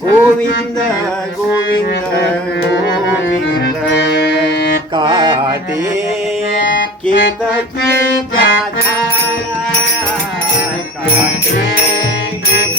ಗೋವಿಂದ ಗೋವಿಂದ ಗೋವಿಂದ ಕಾತೆ ಕೇತ ಕಾತೆ ಕೇತ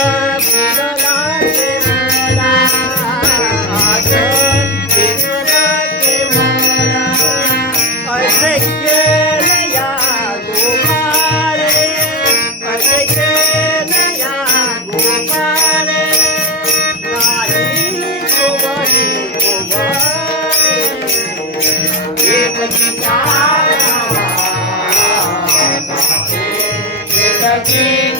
Sachin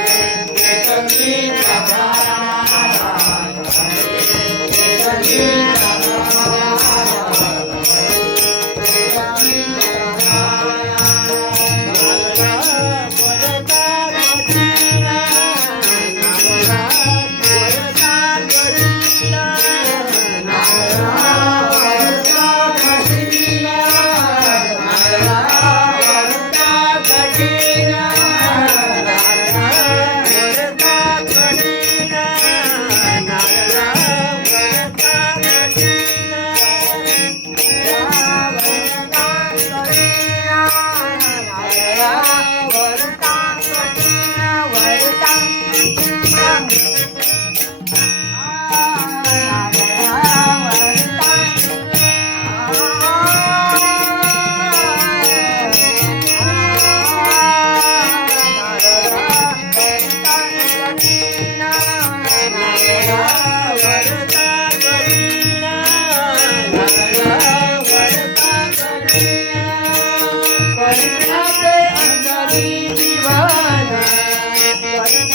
Yeah.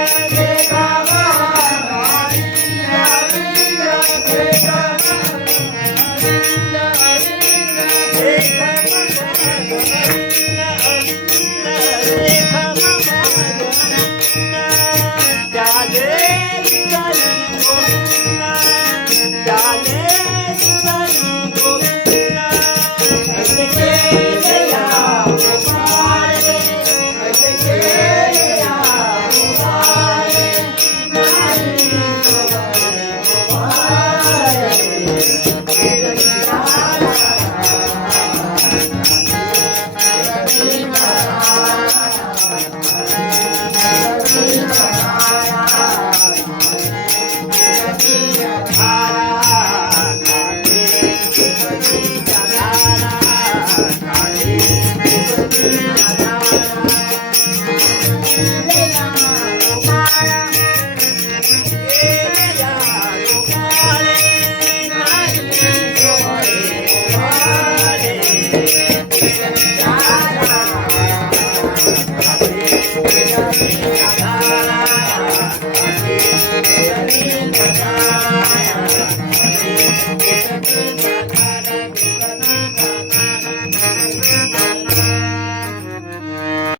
Amém.